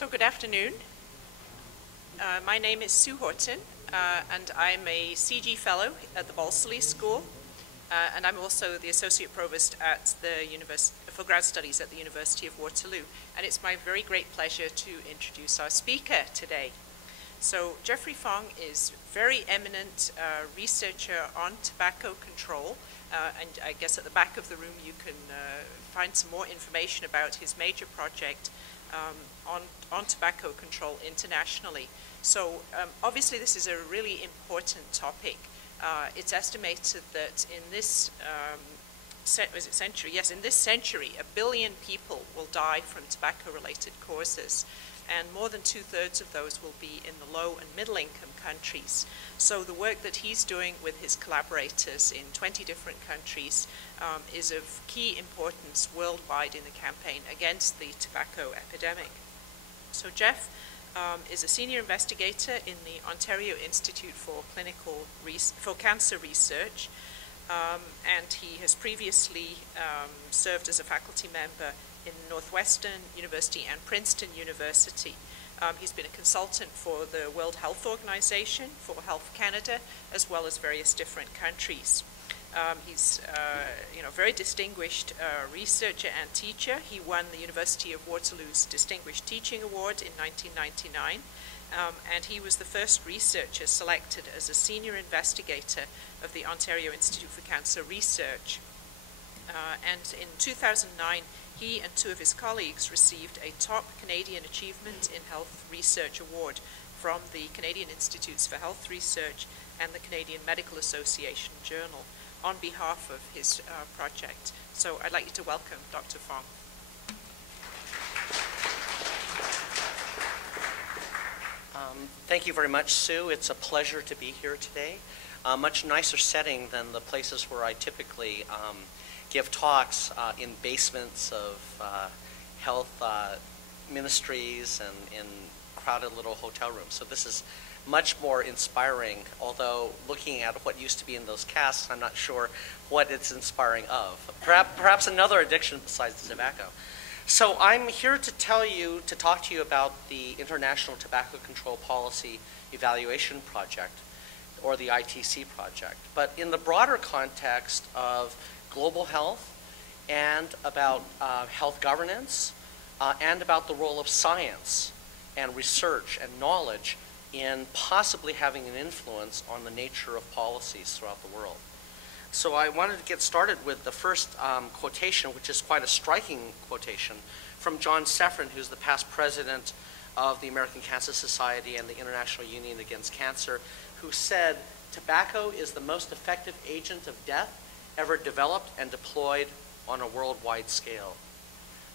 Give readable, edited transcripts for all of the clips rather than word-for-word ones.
So good afternoon. My name is Sue Horton, and I'm a CG Fellow at the Balsillie School, and I'm also the Associate Provost at the for Grad Studies at the University of Waterloo. And it's my very great pleasure to introduce our speaker today. So Geoffrey Fong is a very eminent researcher on tobacco control, and I guess at the back of the room you can find some more information about his major project on tobacco control internationally. So obviously this is a really important topic. It's estimated that in this century, yes, in this century, 1 billion people will die from tobacco-related causes, and more than 2/3 of those will be in the low and middle-income countries. So the work that he's doing with his collaborators in 20 different countries is of key importance worldwide in the campaign against the tobacco epidemic. So Geoff is a senior investigator in the Ontario Institute for Cancer Research, and he has previously served as a faculty member in Northwestern University and Princeton University. He's been a consultant for the World Health Organization, for Health Canada, as well as various different countries. He's a very distinguished researcher and teacher. He won the University of Waterloo's Distinguished Teaching Award in 1999, and he was the first researcher selected as a senior investigator of the Ontario Institute for Cancer Research. And in 2009, he and two of his colleagues received a top Canadian Achievement in Health Research Award from the Canadian Institutes for Health Research and the Canadian Medical Association Journal on behalf of his project. So I'd like you to welcome Dr. Fong. Thank you very much, Sue. It's a pleasure to be here today. A much nicer setting than the places where I typically give talks in basements of health ministries and in crowded little hotel rooms. So this is much more inspiring, although looking at what used to be in those casts, I'm not sure what it's inspiring of. Perhaps another addiction besides tobacco. So I'm here to talk to you about the International Tobacco Control Policy Evaluation Project, or the ITC Project, but in the broader context of global health and about health governance and about the role of science and research and knowledge in possibly having an influence on the nature of policies throughout the world. So I wanted to get started with the first quotation, which is quite a striking quotation, from John Seffrin, who's the past president of the American Cancer Society and the International Union Against Cancer, who said, "Tobacco is the most effective agent of death ever developed and deployed on a worldwide scale."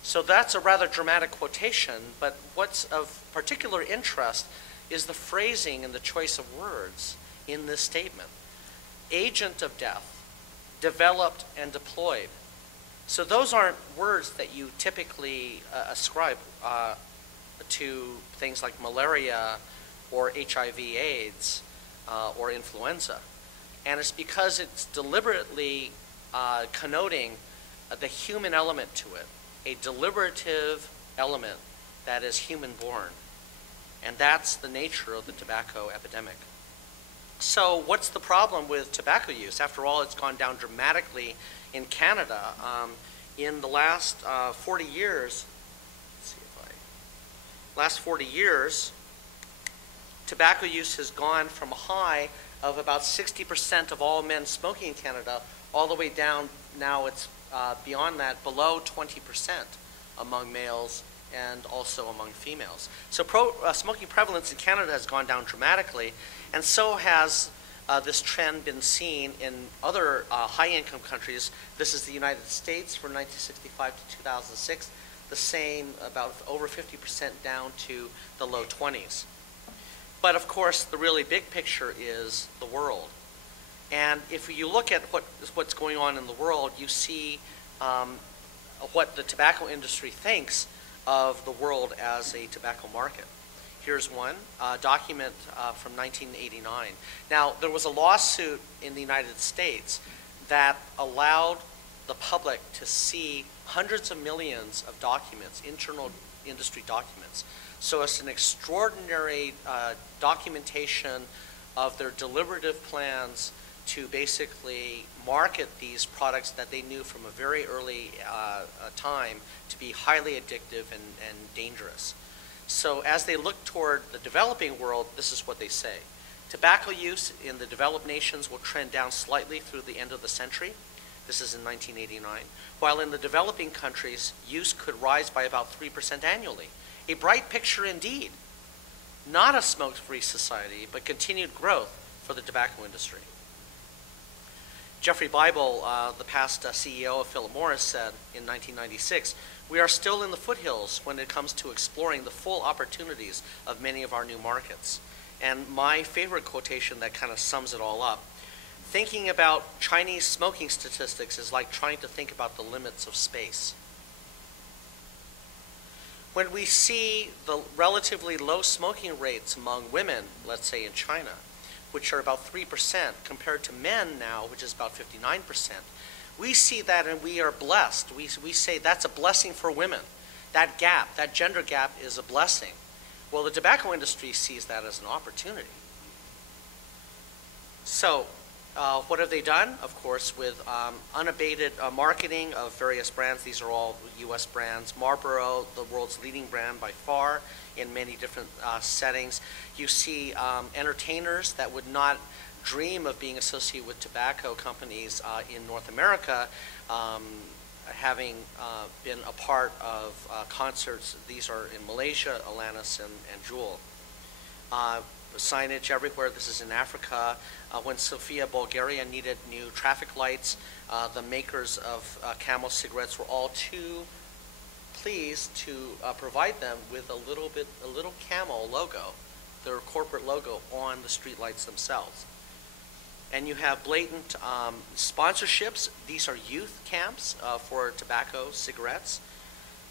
So that's a rather dramatic quotation, but what's of particular interest is the phrasing and the choice of words in this statement. Agent of death, developed and deployed. So those aren't words that you typically ascribe to things like malaria or HIV/AIDS or influenza. And it's because it's deliberately connoting the human element to it, a deliberative element that is human-born. And that's the nature of the tobacco epidemic. So what's the problem with tobacco use? After all, it's gone down dramatically in Canada. In the last 40 years, last 40 years, tobacco use has gone from a high of about 60% of all men smoking in Canada, all the way down, now it's beyond that, below 20% among males and also among females. So smoking prevalence in Canada has gone down dramatically, and so has this trend been seen in other high-income countries. This is the United States from 1965 to 2006, the same, about over 50% down to the low 20s. But of course, the really big picture is the world. And if you look at what's going on in the world, you see what the tobacco industry thinks of the world as a tobacco market. Here's one document from 1989. Now, there was a lawsuit in the United States that allowed the public to see hundreds of millions of documents, internal industry documents. So it's an extraordinary documentation of their deliberative plans to basically market these products that they knew from a very early time to be highly addictive and dangerous. So as they look toward the developing world, this is what they say. Tobacco use in the developed nations will trend down slightly through the end of the century. This is in 1989. While in the developing countries, use could rise by about 3% annually. A bright picture indeed. Not a smoke-free society, but continued growth for the tobacco industry. Geoffrey Bible, the past CEO of Philip Morris, said in 1996, "We are still in the foothills when it comes to exploring the full opportunities of many of our new markets." And my favorite quotation that kind of sums it all up, thinking about Chinese smoking statistics is like trying to think about the limits of space. When we see the relatively low smoking rates among women, let's say in China, which are about 3% compared to men now, which is about 59%, we see that and we are blessed. We say that's a blessing for women. That gap, that gender gap is a blessing. Well, the tobacco industry sees that as an opportunity. So what have they done? Of course, with unabated marketing of various brands. These are all U.S. brands. Marlboro, the world's leading brand by far in many different settings. You see entertainers that would not dream of being associated with tobacco companies in North America, having been a part of concerts. These are in Malaysia, Alanis, and Jewel. Signage everywhere. This is in Africa. When Sofia, Bulgaria needed new traffic lights, the makers of Camel cigarettes were all too pleased to provide them with a little Camel logo, their corporate logo, on the street lights themselves. And you have blatant sponsorships. These are youth camps for tobacco cigarettes.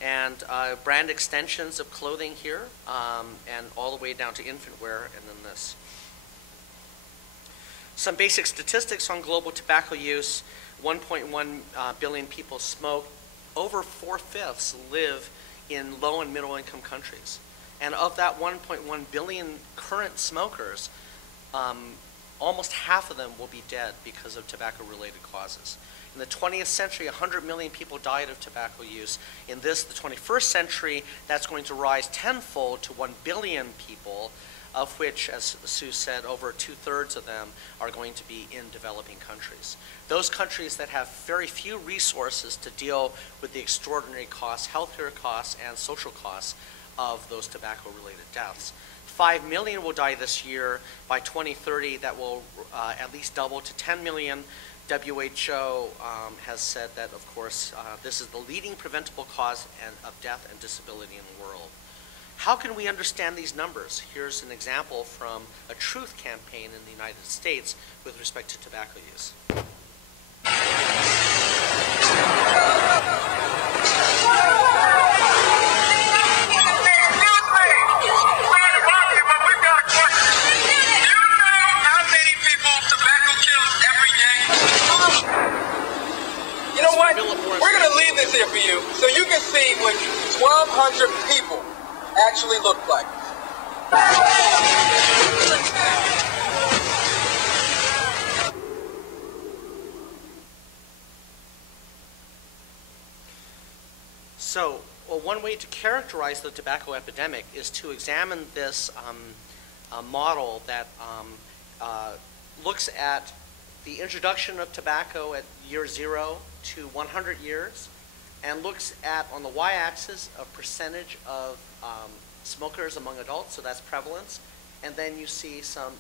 And brand extensions of clothing here, and all the way down to infant wear, and then this. Some basic statistics on global tobacco use. 1.1 billion people smoke. Over 4/5 live in low and middle income countries. And of that 1.1 billion current smokers, almost half of them will be dead because of tobacco-related causes. In the 20th century, 100 million people died of tobacco use. In the 21st century, that's going to rise tenfold to 1 billion people, of which, as Sue said, over 2/3 of them are going to be in developing countries. Those countries that have very few resources to deal with the extraordinary costs, healthcare costs, and social costs of those tobacco-related deaths. 5 million will die this year. By 2030, that will at least double to 10 million. WHO has said that, of course, this is the leading preventable cause of death and disability in the world. How can we understand these numbers? Here's an example from a truth campaign in the United States with respect to tobacco use. We're going to leave this here for you so you can see what 1,200 people actually look like. So, well, one way to characterize the tobacco epidemic is to examine this model that looks at the introduction of tobacco at year 0 to 100 years, and looks at, on the y-axis, a percentage of smokers among adults, so that's prevalence, and then you see some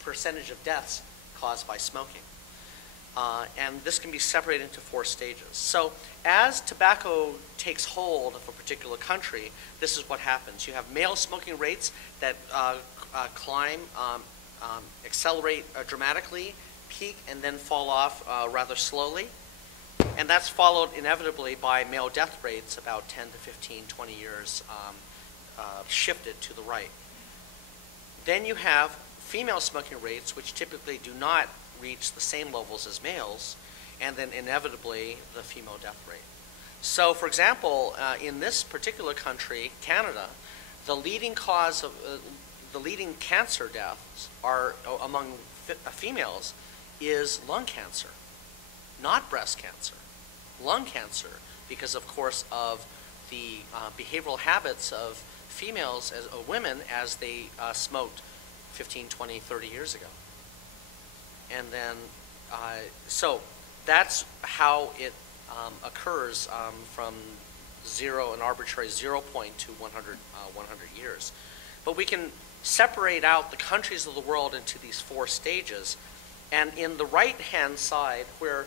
percentage of deaths caused by smoking. And this can be separated into 4 stages. So as tobacco takes hold of a particular country, this is what happens. You have male smoking rates that climb, accelerate dramatically, peak, and then fall off rather slowly. And that's followed inevitably by male death rates about 10 to 15, 20 years shifted to the right. Then you have female smoking rates, which typically do not reach the same levels as males, and then inevitably the female death rate. So for example, in this particular country, Canada, The leading cause of, the leading cancer deaths are among females is lung cancer, not breast cancer. Lung cancer, because of course of the behavioral habits of females, as women, as they smoked 15, 20, 30 years ago. And then, so that's how it occurs from zero, an arbitrary 0 point to 100 years. But we can separate out the countries of the world into these 4 stages. And in the right-hand side, where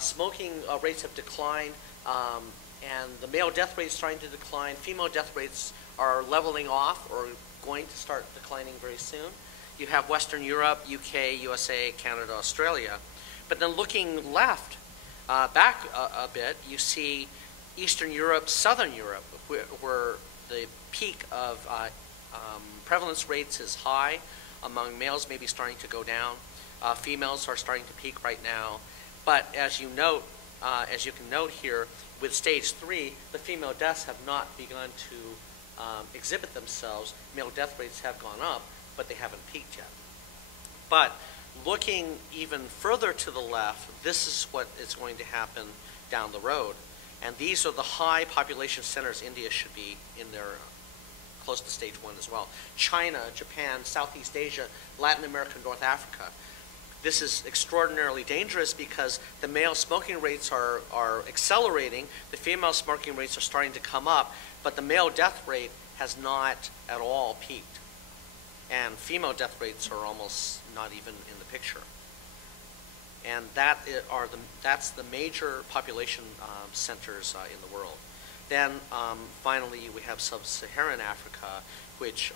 smoking rates have declined, and the male death rate is starting to decline, female death rates are leveling off or going to start declining very soon. You have Western Europe, UK, USA, Canada, Australia. But then looking left, back a bit, you see Eastern Europe, Southern Europe, where the peak of prevalence rates is high. Among males, maybe starting to go down. Females are starting to peak right now. But as you note, as you can note here, with stage 3, the female deaths have not begun to exhibit themselves. Male death rates have gone up, but they haven't peaked yet. But looking even further to the left, this is what is going to happen down the road. And these are the high population centers. India should be in there close to stage 1 as well. China, Japan, Southeast Asia, Latin America, North Africa. This is extraordinarily dangerous because the male smoking rates are accelerating, the female smoking rates are starting to come up, but the male death rate has not at all peaked. And female death rates are almost not even in the picture. And that's the major population centers in the world. Then finally we have sub-Saharan Africa, which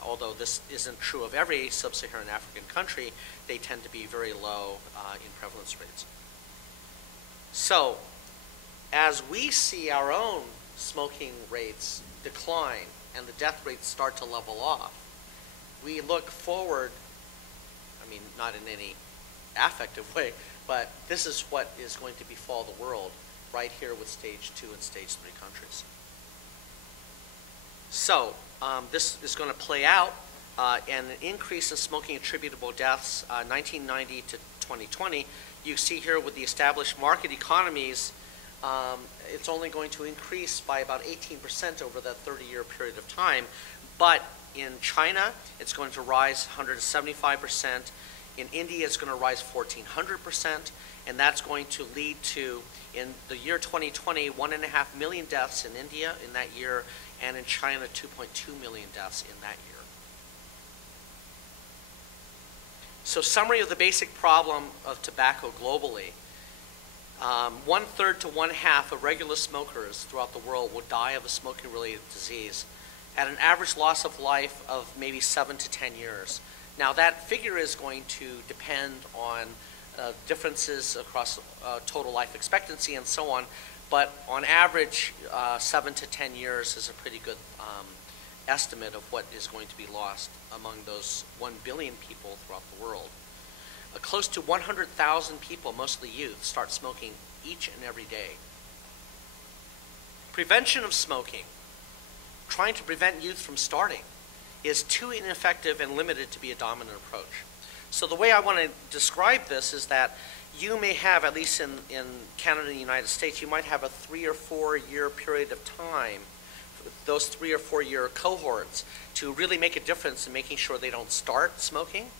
although this isn't true of every sub-Saharan African country, they tend to be very low in prevalence rates. So as we see our own smoking rates decline and the death rates start to level off, we look forward, I mean, not in any affective way, but this is what is going to befall the world right here with stage 2 and stage 3 countries. So this is going to play out and an increase in smoking attributable deaths 1990 to 2020. You see here with the established market economies, it's only going to increase by about 18% over that 30-year period of time. But in China, it's going to rise 175%. In India, it's going to rise 1,400%. And that's going to lead to, in the year 2020, 1.5 million deaths in India in that year, and in China, 2.2 million deaths in that year. So summary of the basic problem of tobacco globally. 1/3 to 1/2 of regular smokers throughout the world will die of a smoking-related disease at an average loss of life of maybe 7 to 10 years. Now that figure is going to depend on differences across total life expectancy and so on, but on average 7 to 10 years is a pretty good estimate of what is going to be lost among those 1 billion people throughout the world. Close to 100,000 people, mostly youth, start smoking each and every day. Prevention of smoking, trying to prevent youth from starting, is too ineffective and limited to be a dominant approach. So the way I want to describe this is that you may have, at least in Canada and the United States, you might have a 3 or 4 year period of time, those 3 or 4 year cohorts, to really make a difference in making sure they don't start smoking.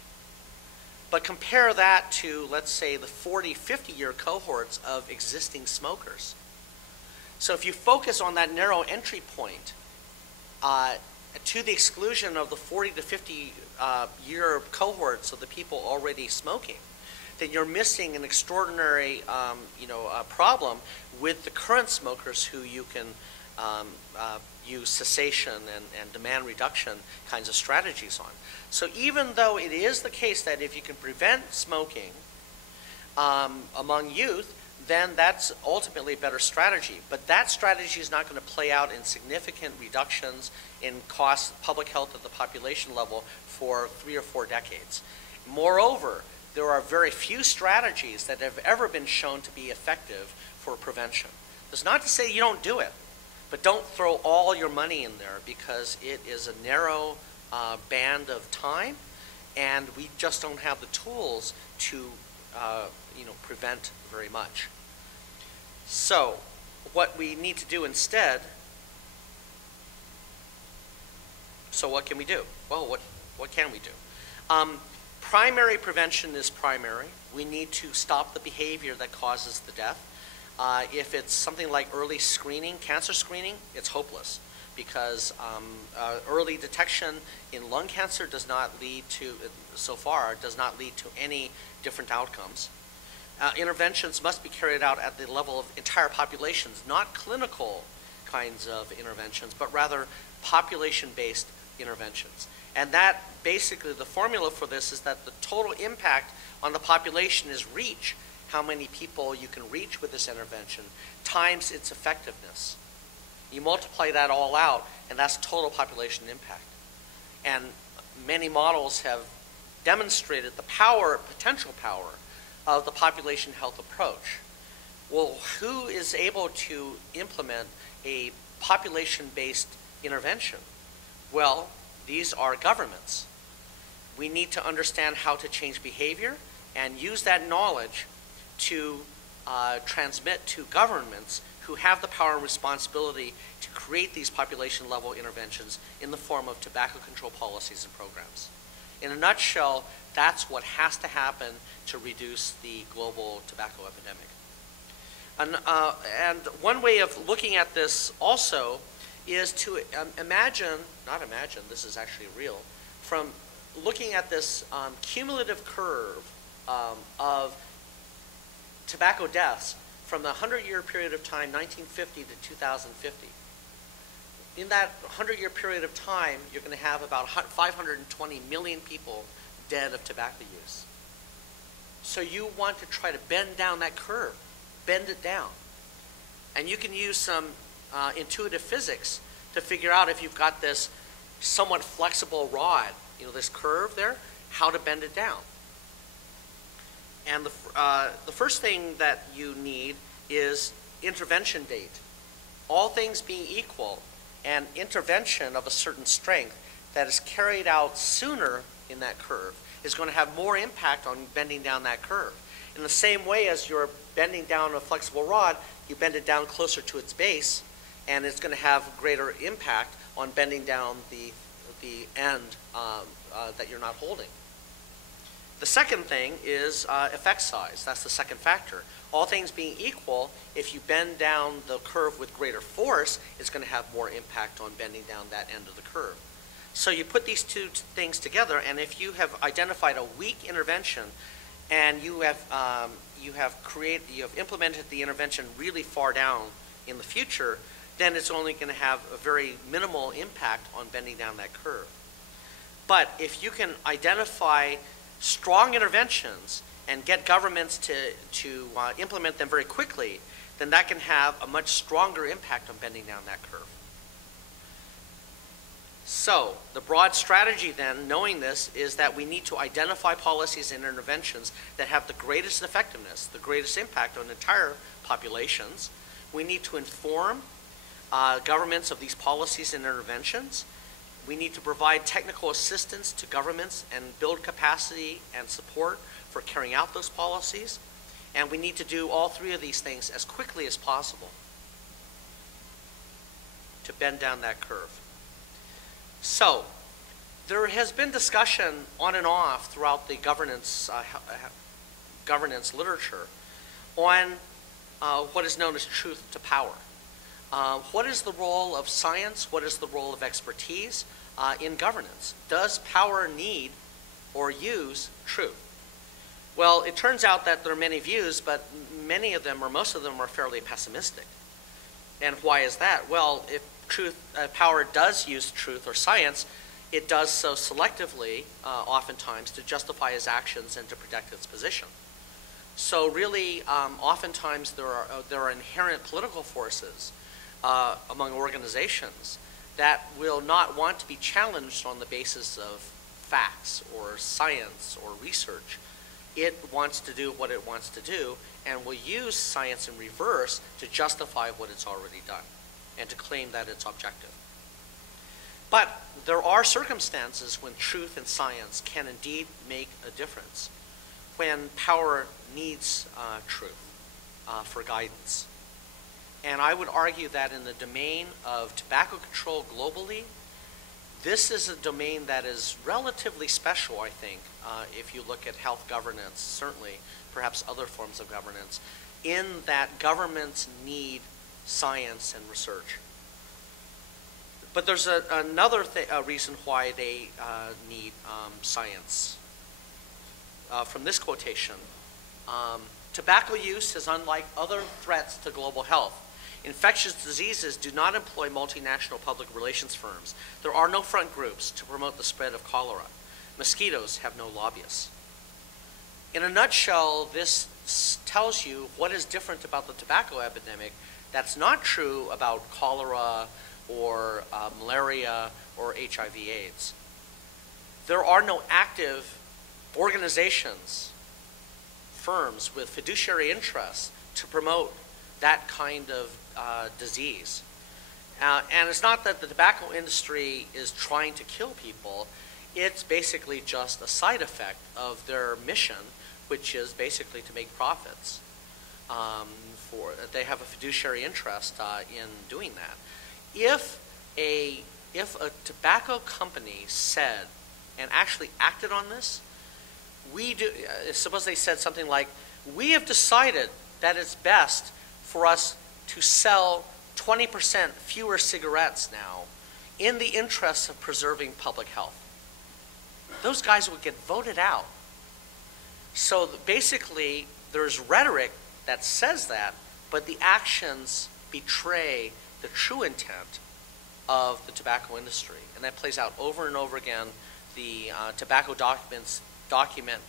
But compare that to, let's say, the 40, 50 year cohorts of existing smokers. So if you focus on that narrow entry point, to the exclusion of the 40 to 50 year cohorts of the people already smoking, then you're missing an extraordinary problem with the current smokers who you can use cessation and demand reduction kinds of strategies on. So even though it is the case that if you can prevent smoking among youth, then that's ultimately a better strategy. But that strategy is not going to play out in significant reductions in cost, public health at the population level for 3 or 4 decades. Moreover, there are very few strategies that have ever been shown to be effective for prevention. That's not to say you don't do it, But don't throw all your money in there, because it is a narrow band of time, and we just don't have the tools to prevent very much. So what we need to do instead, so what can we do? Well, what can we do? Primary prevention is primary. We need to stop the behavior that causes the death. If it's something like early screening, cancer screening, it's hopeless, because early detection in lung cancer does not lead to, so far, does not lead to any different outcomes. Interventions must be carried out at the level of entire populations, not clinical kinds of interventions, but rather population-based interventions. And that, basically, the formula for this is that the total impact on the population is reach, how many people you can reach with this intervention, times its effectiveness. You multiply that all out, and that's total population impact. And many models have demonstrated the power, potential power, of the population health approach. Well, who is able to implement a population-based intervention? Well, these are governments. We need to understand how to change behavior and use that knowledge to transmit to governments who have the power and responsibility to create these population-level interventions in the form of tobacco control policies and programs. In a nutshell, that's what has to happen to reduce the global tobacco epidemic. And one way of looking at this also is to imagine, not imagine, this is actually real, from looking at this cumulative curve of tobacco deaths from the 100-year period of time, 1950 to 2050. In that 100-year period of time, you're going to have about 520 million people dead of tobacco use. So you want to try to bend down that curve, bend it down. And you can use some intuitive physics to figure out, if you've got this somewhat flexible rod, this curve there, how to bend it down. And the first thing that you need is intervention date. All things being equal, an intervention of a certain strength that is carried out sooner in that curve is going to have more impact on bending down that curve. In the same way as you're bending down a flexible rod, you bend it down closer to its base, and it's going to have greater impact on bending down the end that you're not holding. The second thing is effect size. That's the second factor. All things being equal, if you bend down the curve with greater force, it's going to have more impact on bending down that end of the curve. So you put these two things together, and if you have identified a weak intervention, and you have implemented the intervention really far down in the future, then it's only going to have a very minimal impact on bending down that curve. But if you can identify strong interventions and get governments to implement them very quickly, then that can have a much stronger impact on bending down that curve. So the broad strategy then, knowing this, is that we need to identify policies and interventions that have the greatest effectiveness, the greatest impact on entire populations. We need to inform governments of these policies and interventions. We need to provide technical assistance to governments and build capacity and support for carrying out those policies. And we need to do all three of these things as quickly as possible to bend down that curve. So there has been discussion on and off throughout the governance literature on what is known as truth to power. What is the role of science? What is the role of expertise in governance? Does power need or use truth? Well, it turns out that there are many views, but many of them, or most of them, are fairly pessimistic. And why is that? Well, if power does use truth or science, it does so selectively, oftentimes, to justify its actions and to protect its position. So really, oftentimes there are inherent political forces among organizations that will not want to be challenged on the basis of facts or science or research. It wants to do what it wants to do and will use science in reverse to justify what it's already done. and to claim that it's objective. But there are circumstances when truth and science can indeed make a difference, when power needs truth for guidance. And I would argue that in the domain of tobacco control globally, this is a domain that is relatively special, I think, if you look at health governance, certainly, perhaps other forms of governance, in that governments need science and research. But there's another reason why they need science. From this quotation, tobacco use is unlike other threats to global health. Infectious diseases do not employ multinational public relations firms. There are no front groups to promote the spread of cholera. Mosquitoes have no lobbyists. In a nutshell, this tells you what is different about the tobacco epidemic that's not true about cholera or malaria or HIV/AIDS. There are no active organizations, firms with fiduciary interests to promote that kind of disease. And it's not that the tobacco industry is trying to kill people. It's basically just a side effect of their mission, which is basically to make profits. They have a fiduciary interest in doing that. If a tobacco company said and actually acted on this, suppose they said something like, we have decided that it's best for us to sell 20% fewer cigarettes now in the interest of preserving public health. Those guys would get voted out. So basically, there's rhetoric that says that, but the actions betray the true intent of the tobacco industry. And that plays out over and over again. The tobacco documents document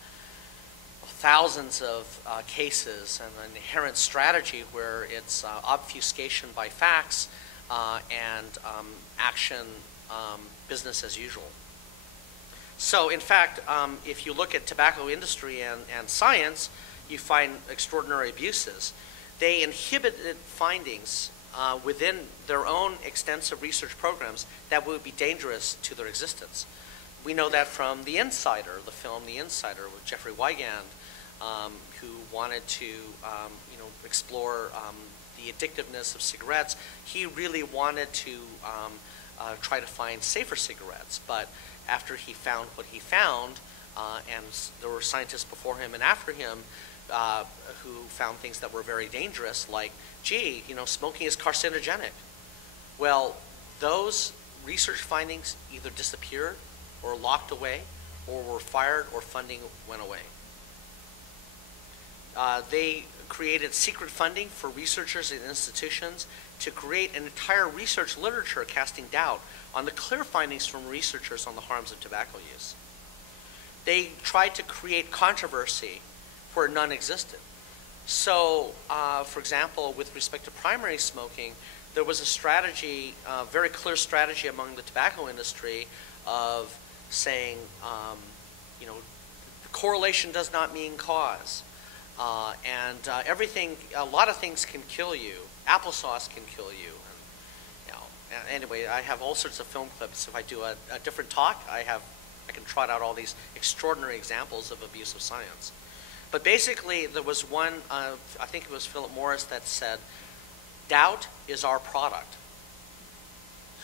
thousands of cases and an inherent strategy where it's obfuscation by facts and action business as usual. So in fact, if you look at tobacco industry and science, you find extraordinary abuses. They inhibited findings within their own extensive research programs that would be dangerous to their existence. We know that from The Insider, the film The Insider with Geoffrey, who wanted to explore the addictiveness of cigarettes. He really wanted to try to find safer cigarettes, but after he found what he found, and there were scientists before him and after him who found things that were very dangerous, like, gee, smoking is carcinogenic. Well, those research findings either disappeared or locked away or were fired or funding went away. They created secret funding for researchers and institutions to create an entire research literature casting doubt on the clear findings from researchers on the harms of tobacco use. They tried to create controversy where none existed. So, for example, with respect to primary smoking, there was a strategy, a very clear strategy among the tobacco industry of saying, correlation does not mean cause. Everything, a lot of things can kill you. Applesauce can kill you. And anyway, I have all sorts of film clips. If I do a different talk, I can trot out all these extraordinary examples of abuse of science. But basically, there was one, I think it was Philip Morris, that said, doubt is our product.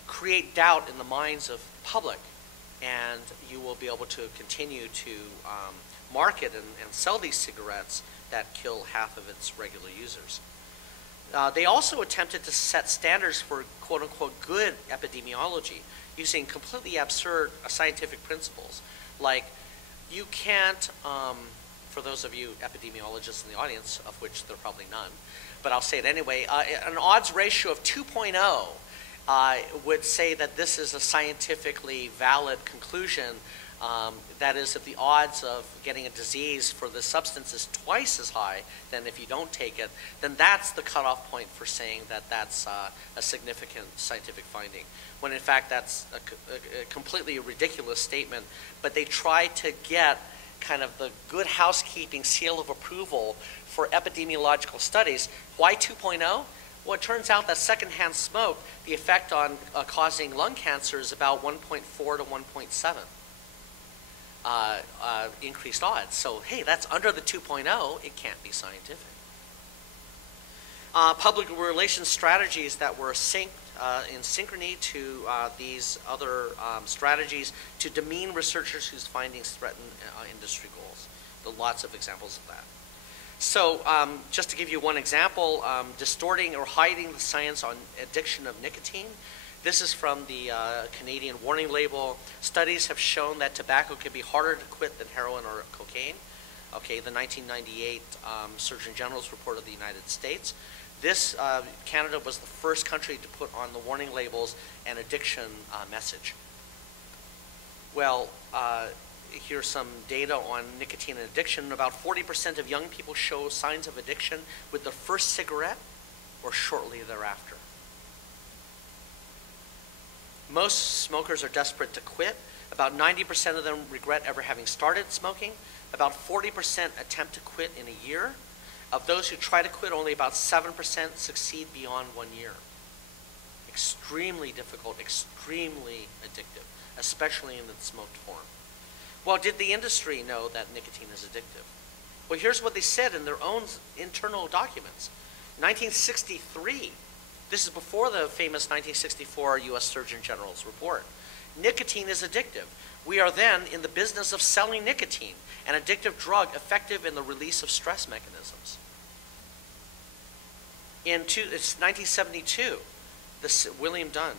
Create doubt in the minds of the public, and you will be able to continue to market and sell these cigarettes that kill half of its regular users. They also attempted to set standards for quote-unquote good epidemiology using completely absurd scientific principles. Like, you can't, for those of you epidemiologists in the audience, of which there are probably none, but I'll say it anyway, an odds ratio of 2.0 would say that this is a scientifically valid conclusion. That is, if the odds of getting a disease for the substance is twice as high than if you don't take it, then that's the cutoff point for saying that that's a significant scientific finding, when in fact that's a completely ridiculous statement. But they try to get kind of the good housekeeping seal of approval for epidemiological studies. Why 2.0? Well, it turns out that secondhand smoke, the effect on causing lung cancer is about 1.4 to 1.7 increased odds. So, hey, that's under the 2.0. It can't be scientific. Public relations strategies that were in synchrony to these other strategies to demean researchers whose findings threaten industry goals. There are lots of examples of that. So just to give you one example, distorting or hiding the science on addiction of nicotine. This is from the Canadian warning label. Studies have shown that tobacco can be harder to quit than heroin or cocaine. Okay, the 1998 Surgeon General's report of the United States. This, Canada was the first country to put on the warning labels an addiction message. Well, here's some data on nicotine and addiction. About 40% of young people show signs of addiction with their first cigarette or shortly thereafter. Most smokers are desperate to quit. About 90% of them regret ever having started smoking. About 40% attempt to quit in a year. Of those who try to quit, only about 7% succeed beyond 1 year. Extremely difficult, extremely addictive, especially in the smoked form. Well, did the industry know that nicotine is addictive? Well, here's what they said in their own internal documents. 1963, this is before the famous 1964 U.S. Surgeon General's report. Nicotine is addictive. We are then in the business of selling nicotine, an addictive drug effective in the release of stress mechanisms. It's 1972, William Dunn,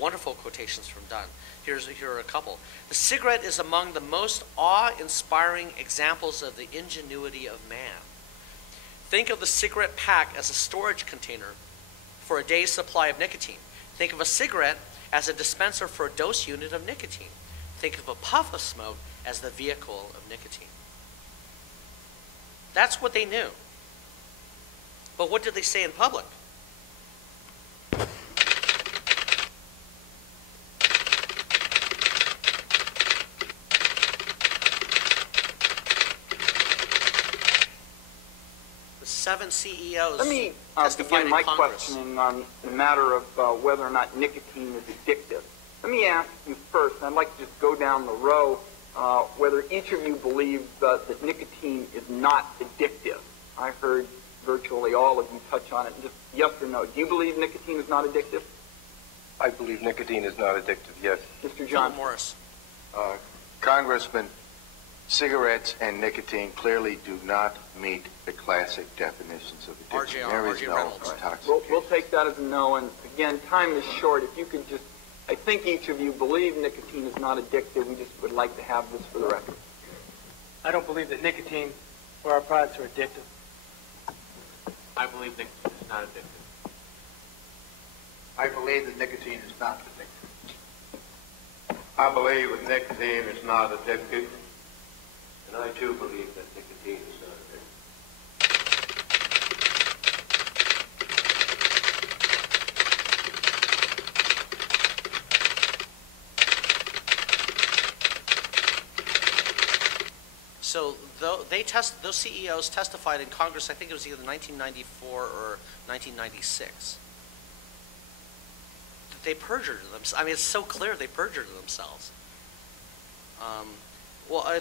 wonderful quotations from Dunn. Here are a couple. The cigarette is among the most awe-inspiring examples of the ingenuity of man. Think of the cigarette pack as a storage container for a day's supply of nicotine. Think of a cigarette as a dispenser for a dose unit of nicotine. Think of a puff of smoke as the vehicle of nicotine. That's what they knew. But what did they say in public? The 7 CEOs Let me testified begin in my Congress. questioning on the matter of whether or not nicotine is addictive. Let me ask you first, and I'd like to just go down the row, whether each of you believes that nicotine is not addictive. I heard virtually all of you touch on it. Just yes or no. Do you believe nicotine is not addictive? I believe nicotine is not addictive, yes. Mr. John Morris. Congressman, cigarettes and nicotine clearly do not meet the classic definitions of addiction. There is no intoxication. We'll take that as a no. And again, time is short. If you could just, I think each of you believe nicotine is not addictive. We just would like to have this for the record. I don't believe that nicotine or our products are addictive. I believe nicotine is not addictive. I believe that nicotine is not addictive. I believe that nicotine is not addictive. And I too believe that nicotine is not addictive. So those CEOs testified in Congress, I think it was either 1994 or 1996. They perjured themselves. I mean, it's so clear they perjured themselves.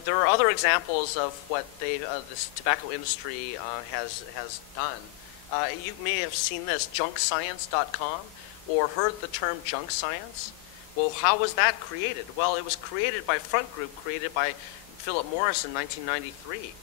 There are other examples of what this tobacco industry has done. You may have seen this, junkscience.com, or heard the term junk science. Well, how was that created? Well, it was created by a front group created by Philip Morris in 1993.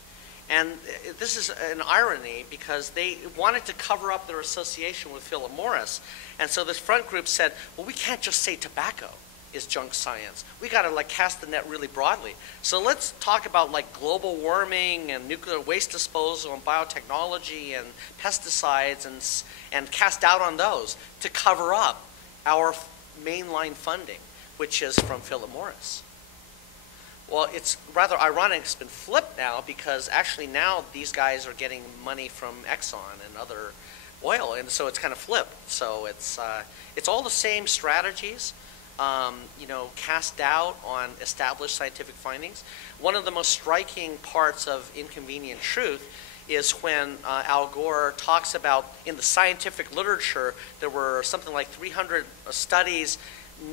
And this is an irony because they wanted to cover up their association with Philip Morris. And so this front group said, well, we can't just say tobacco is junk science. We got to cast the net really broadly. So let's talk about global warming and nuclear waste disposal and biotechnology and pesticides and cast doubt on those to cover up our mainline funding, which is from Philip Morris. Well, it's rather ironic. It's been flipped now because actually now these guys are getting money from Exxon and other oil, and so it's kind of flipped. So it's all the same strategies. Cast doubt on established scientific findings. One of the most striking parts of Inconvenient Truth is when Al Gore talks about, in the scientific literature, there were something like 300 studies,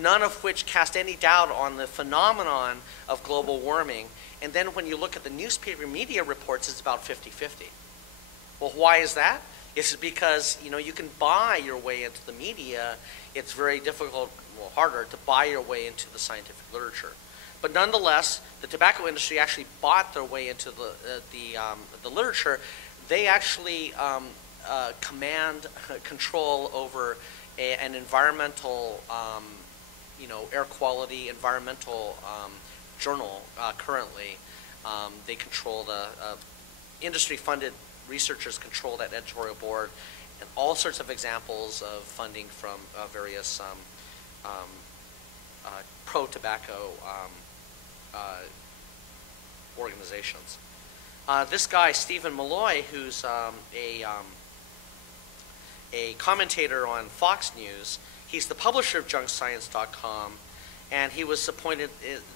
none of which cast any doubt on the phenomenon of global warming. And then when you look at the newspaper media reports, it's about 50-50. Well, why is that? It's because, you know, you can buy your way into the media. It's very difficult, well, harder to buy your way into the scientific literature. But nonetheless, the tobacco industry actually bought their way into the literature. They actually command control over an environmental, you know, air quality environmental journal currently. They control the industry-funded researchers control that editorial board, and all sorts of examples of funding from various pro-tobacco organizations. This guy, Stephen Malloy, who's a commentator on Fox News, he's the publisher of junkscience.com, and he was appointed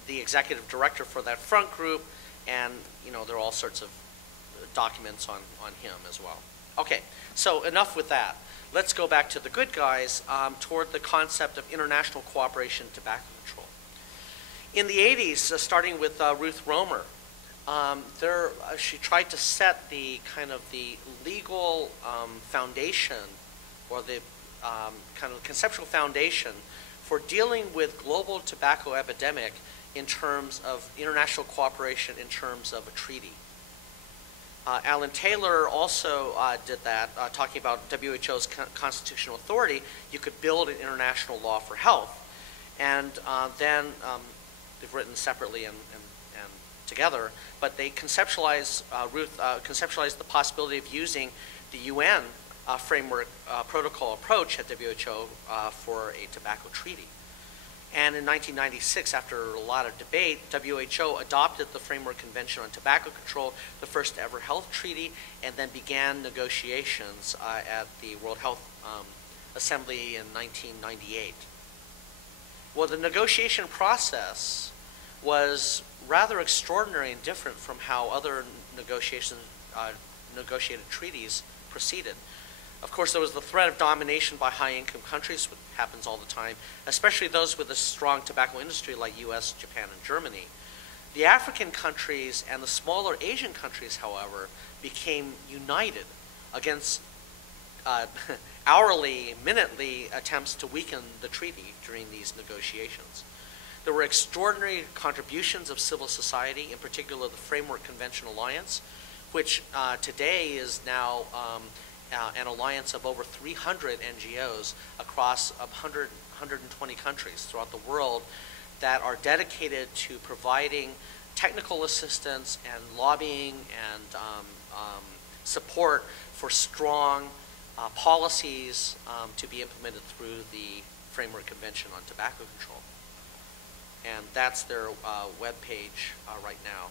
the executive director for that front group, and you know, there are all sorts of documents on him as well. Okay, so enough with that. Let's go back to the good guys toward the concept of international cooperation in tobacco control. In the 80s, starting with Ruth Romer, she tried to set the kind of the legal foundation, or the kind of conceptual foundation for dealing with global tobacco epidemic in terms of international cooperation in terms of a treaty. Alan Taylor also did that, talking about WHO's constitutional authority. You could build an international law for health. And then they've written separately and together, but they conceptualize, Ruth conceptualized the possibility of using the UN framework protocol approach at WHO for a tobacco treaty. And in 1996, after a lot of debate, WHO adopted the Framework Convention on Tobacco Control, the first ever health treaty, and then began negotiations at the World Health Assembly in 1998. Well, the negotiation process was rather extraordinary and different from how other negotiated treaties proceeded. Of course, there was the threat of domination by high-income countries, which happens all the time, especially those with a strong tobacco industry like US, Japan, and Germany. The African countries and the smaller Asian countries, however, became united against hourly, minutely attempts to weaken the treaty during these negotiations. There were extraordinary contributions of civil society, in particular the Framework Convention Alliance, which today is now an alliance of over 300 NGOs across 120 countries throughout the world that are dedicated to providing technical assistance and lobbying and support for strong policies to be implemented through the Framework Convention on Tobacco Control. And that's their webpage right now.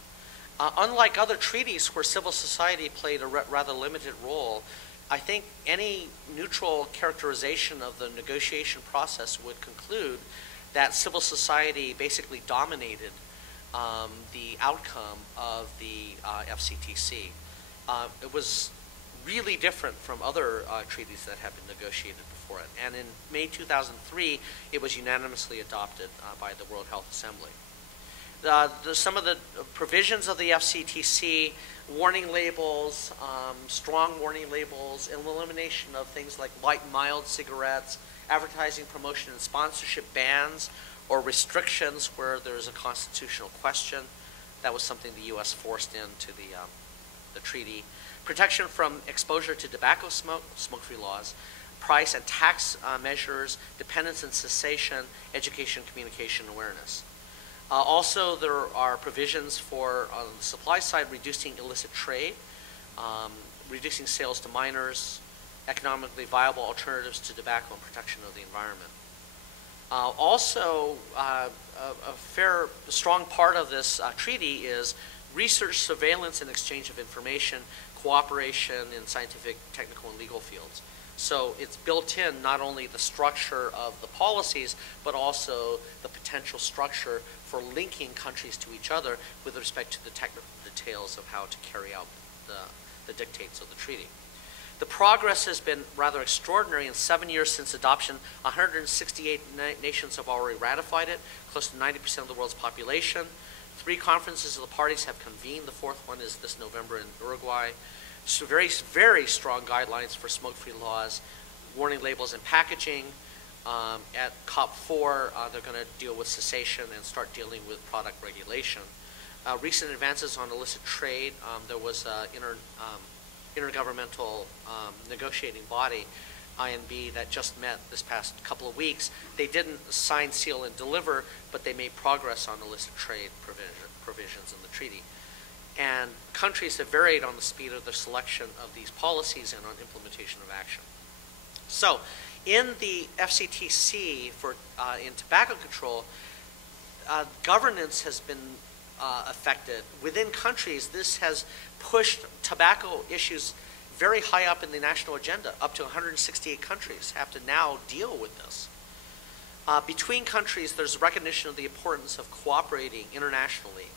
Unlike other treaties where civil society played a rather limited role, I think any neutral characterization of the negotiation process would conclude that civil society basically dominated the outcome of the FCTC. It was really different from other treaties that have been negotiated before it. And in May 2003, it was unanimously adopted by the World Health Assembly. Some of the provisions of the FCTC, warning labels, strong warning labels, elimination of things like light and mild cigarettes, advertising, promotion, and sponsorship bans, or restrictions where there's a constitutional question. That was something the U.S. forced into the treaty. Protection from exposure to tobacco smoke, smoke-free laws, price and tax measures, dependence and cessation, education, communication, awareness. Also, there are provisions for, on the supply side, reducing illicit trade, reducing sales to minors, economically viable alternatives to tobacco, and protection of the environment. Also, a strong part of this treaty is research, surveillance, and exchange of information, cooperation in scientific, technical, and legal fields. So it's built in not only the structure of the policies, but also the potential structure for linking countries to each other with respect to the technical details of how to carry out the dictates of the treaty. The progress has been rather extraordinary. In 7 years since adoption, 168 nations have already ratified it, close to 90% of the world's population. 3 conferences of the parties have convened. The 4th one is this November in Uruguay. So very, very strong guidelines for smoke-free laws, warning labels and packaging. At COP4, they're going to deal with cessation and start dealing with product regulation. Recent advances on illicit trade, there was an intergovernmental negotiating body, INB, that just met this past couple of weeks. They didn't sign, seal, and deliver, but they made progress on illicit trade provisions in the treaty. And countries have varied on the speed of their selection of these policies and on implementation of action. So, in the FCTC in tobacco control, governance has been affected. Within countries, this has pushed tobacco issues very high up in the national agenda. Up to 168 countries have to now deal with this. Between countries, there's recognition of the importance of cooperating internationally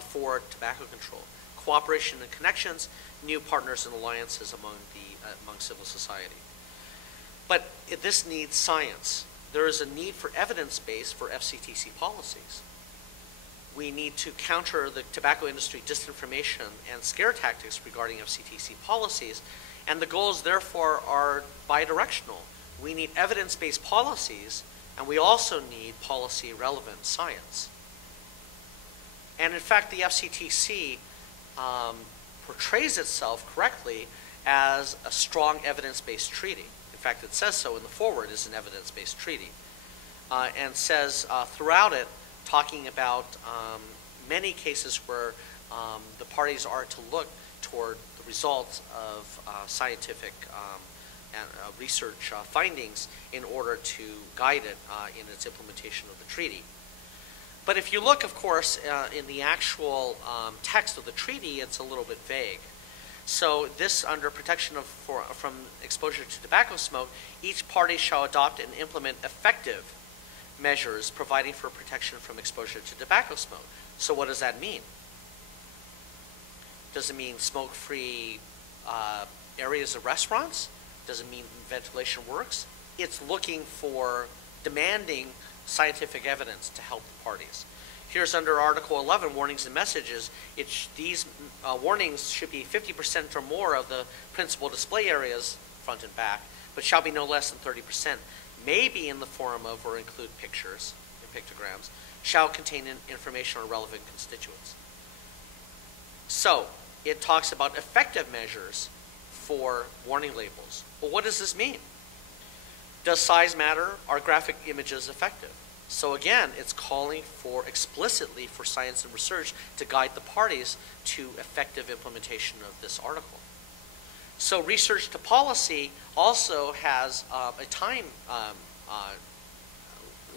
for tobacco control. Cooperation and connections, new partners and alliances among civil society. But this needs science. There is a need for evidence-based for FCTC policies. We need to counter the tobacco industry disinformation and scare tactics regarding FCTC policies, and the goals, therefore, are bidirectional. We need evidence-based policies, and we also need policy-relevant science. And in fact, the FCTC portrays itself correctly as a strong evidence-based treaty. In fact, it says so in the foreword is an evidence-based treaty, and says throughout it, talking about many cases where the parties are to look toward the results of scientific and research findings in order to guide it in its implementation of the treaty. But if you look, of course, in the actual text of the treaty, it's a little bit vague. So this, under protection from exposure to tobacco smoke, each party shall adopt and implement effective measures providing for protection from exposure to tobacco smoke. So what does that mean? Does it mean smoke-free areas of restaurants? Does it mean ventilation works? It's looking for demanding scientific evidence to help the parties. Here's under Article 11, warnings and messages. These warnings should be 50% or more of the principal display areas, front and back, but shall be no less than 30%, may be in the form of or include pictures and pictograms, shall contain information on relevant constituents. So, it talks about effective measures for warning labels. Well, what does this mean? Does size matter? Are graphic images effective? So again, it's calling for explicitly for science and research to guide the parties to effective implementation of this article. So research to policy also has a time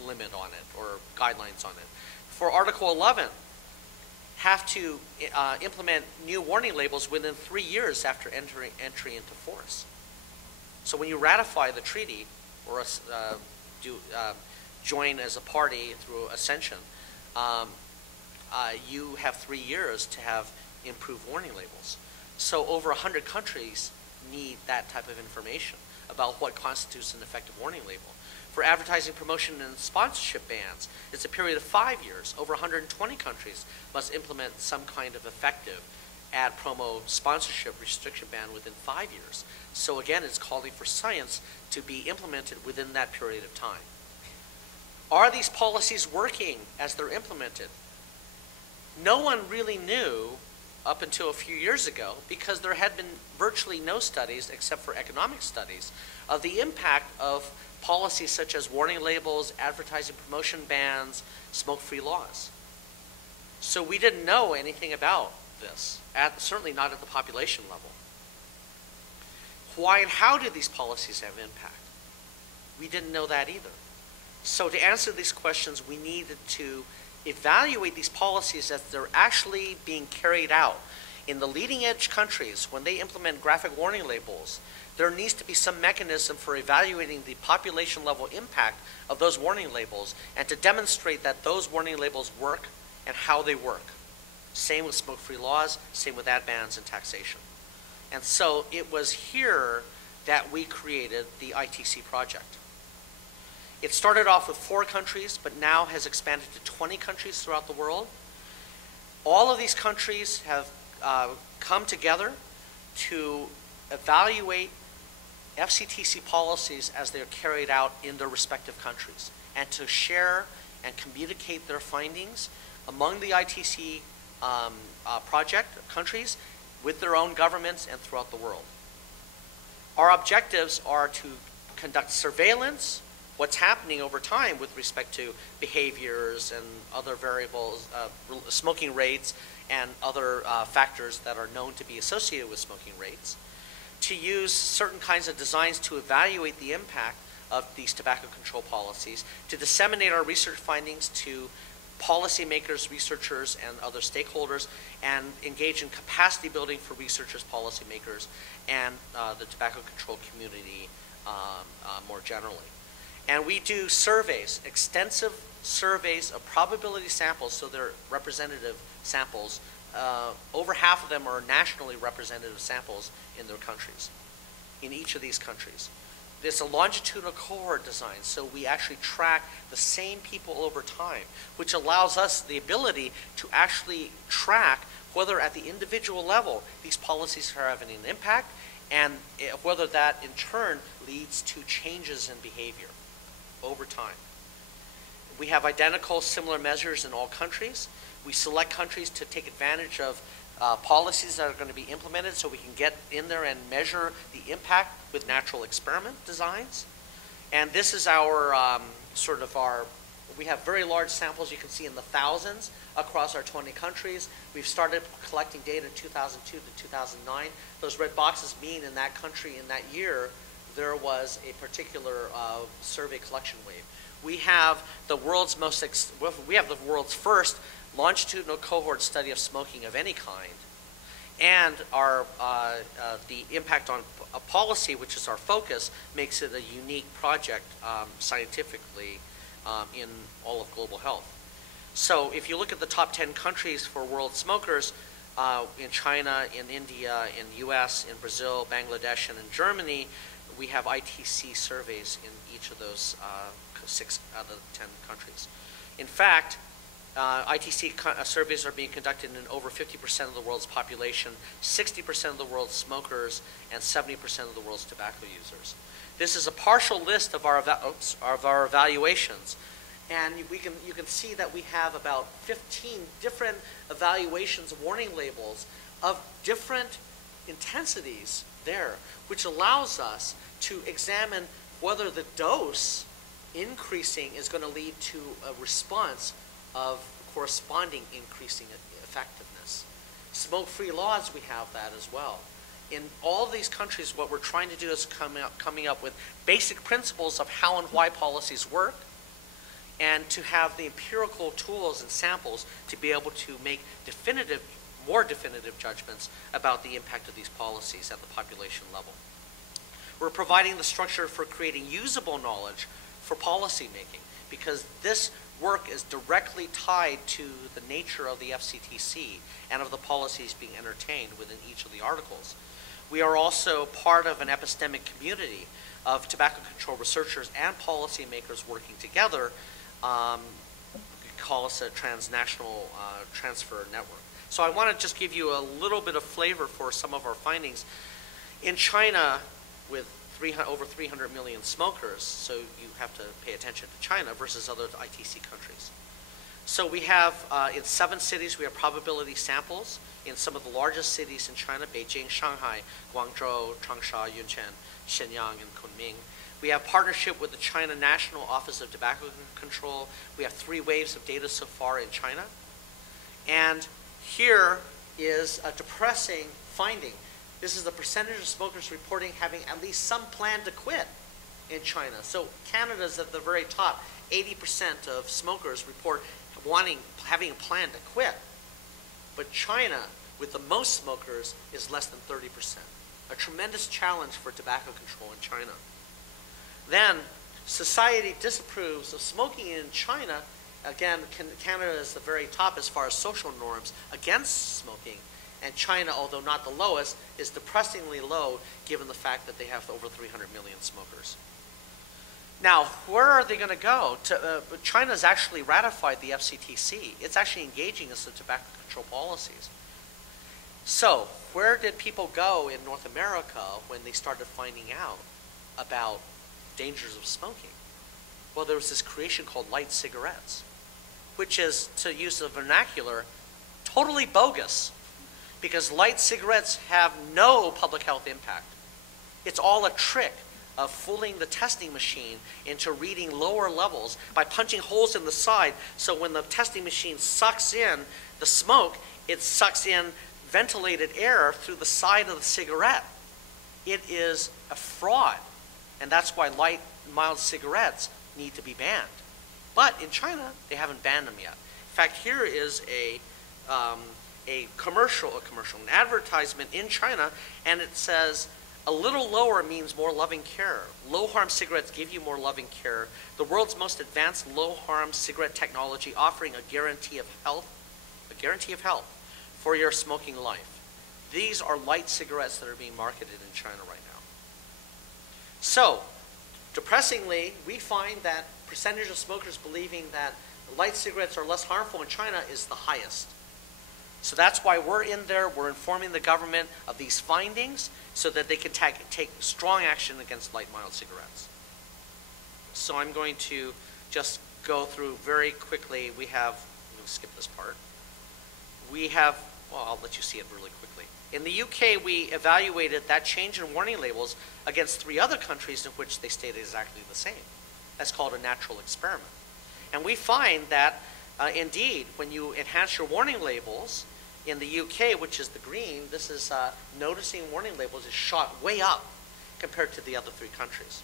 limit on it, or guidelines on it. For Article 11, have to implement new warning labels within 3 years after entry into force. So when you ratify the treaty or join as a party through accession, you have 3 years to have improved warning labels. So over 100 countries need that type of information about what constitutes an effective warning label. For advertising, promotion, and sponsorship bans, it's a period of 5 years. Over 120 countries must implement some kind of effective ad promo sponsorship restriction ban within 5 years. So again, it's calling for science to be implemented within that period of time. Are these policies working as they're implemented? No one really knew up until a few years ago, because there had been virtually no studies, except for economic studies, of the impact of policies such as warning labels, advertising promotion bans, smoke-free laws. So we didn't know anything about this, certainly not at the population level. Why and how did these policies have impact? We didn't know that either. So to answer these questions, we needed to evaluate these policies as they're actually being carried out. In the leading edge countries, when they implement graphic warning labels, there needs to be some mechanism for evaluating the population level impact of those warning labels and to demonstrate that those warning labels work and how they work. Same with smoke-free laws, same with ad bans and taxation. And so it was here that we created the ITC Project. It started off with 4 countries, but now has expanded to 20 countries throughout the world. All of these countries have come together to evaluate FCTC policies as they're carried out in their respective countries, and to share and communicate their findings among the ITC project countries with their own governments and throughout the world. Our objectives are to conduct surveillance, what's happening over time with respect to behaviors and other variables, smoking rates and other factors that are known to be associated with smoking rates, to use certain kinds of designs to evaluate the impact of these tobacco control policies, to disseminate our research findings to policymakers, researchers, and other stakeholders, and engage in capacity building for researchers, policymakers, and the tobacco control community more generally. And we do surveys, extensive surveys of probability samples, so they're representative samples. Over half of them are nationally representative samples in their countries, in each of these countries. It's a longitudinal cohort design, so we actually track the same people over time, which allows us the ability to actually track whether at the individual level these policies are having an impact, and whether that in turn leads to changes in behavior over time. We have identical similar measures in all countries. We select countries to take advantage of policies that are going to be implemented, so we can get in there and measure the impact with natural experiment designs. And this is our we have very large samples, you can see in the thousands across our 20 countries. We've started collecting data in 2002 to 2009. Those red boxes mean in that country in that year there was a particular survey collection wave. We have the world's first longitudinal cohort study of smoking of any kind, and our the impact on policy, which is our focus, makes it a unique project scientifically in all of global health. So if you look at the top 10 countries for world smokers, in China, in India, in the US, in Brazil, Bangladesh, and in Germany, we have ITC surveys in each of those 6 out of 10 countries. In fact, ITC surveys are being conducted in over 50% of the world's population, 60% of the world's smokers, and 70% of the world's tobacco users. This is a partial list of our evaluations, and you can see that we have about 15 different evaluations, warning labels of different intensities there, which allows us to examine whether the dose increasing is going to lead to a response of corresponding increasing effectiveness. Smoke-free laws, we have that as well. In all these countries, what we're trying to do is coming up with basic principles of how and why policies work, and to have the empirical tools and samples to be able to make more definitive judgments about the impact of these policies at the population level. We're providing the structure for creating usable knowledge for policy making, because this work is directly tied to the nature of the FCTC and of the policies being entertained within each of the articles. We are also part of an epistemic community of tobacco control researchers and policymakers working together. We call us a transnational transfer network. So I want to just give you a little bit of flavor for some of our findings. In China, with over 300 million smokers, so you have to pay attention to China versus other ITC countries. So we have, in 7 cities, we have probability samples in some of the largest cities in China: Beijing, Shanghai, Guangzhou, Changsha, Yunqian, Shenyang, and Kunming. We have partnership with the China National Office of Tobacco Control. We have 3 waves of data so far in China. And here is a depressing finding. This is the percentage of smokers reporting having at least some plan to quit in China. So Canada's at the very top. 80% of smokers report having a plan to quit. But China, with the most smokers, is less than 30%. A tremendous challenge for tobacco control in China. Then, society disapproves of smoking in China. Again, Canada is the very top as far as social norms against smoking. And China, although not the lowest, is depressingly low given the fact that they have over 300 million smokers. Now, where are they going to go? China's actually ratified the FCTC. It's actually engaging in some tobacco control policies. So, where did people go in North America when they started finding out about dangers of smoking? Well, there was this creation called light cigarettes, which is, to use the vernacular, totally bogus, because light cigarettes have no public health impact. It's all a trick of fooling the testing machine into reading lower levels by punching holes in the side, so when the testing machine sucks in the smoke, it sucks in ventilated air through the side of the cigarette. It is a fraud, and that's why light, mild cigarettes need to be banned. But in China, they haven't banned them yet. In fact, here is an advertisement in China, and it says, "A little lower means more loving care. Low-harm cigarettes give you more loving care. The world's most advanced low-harm cigarette technology, offering a guarantee of health for your smoking life." These are light cigarettes that are being marketed in China right now. So, depressingly, we find that percentage of smokers believing that light cigarettes are less harmful in China is the highest. So that's why we're in there, we're informing the government of these findings so that they can take strong action against light, mild cigarettes. So I'm going to just go through very quickly. I'm going to skip this part. Well, I'll let you see it really quickly. In the UK, we evaluated that change in warning labels against 3 other countries in which they stayed exactly the same. That's called a natural experiment. And we find that, indeed, when you enhance your warning labels, in the UK, which is the green, this is noticing warning labels is shot way up compared to the other 3 countries.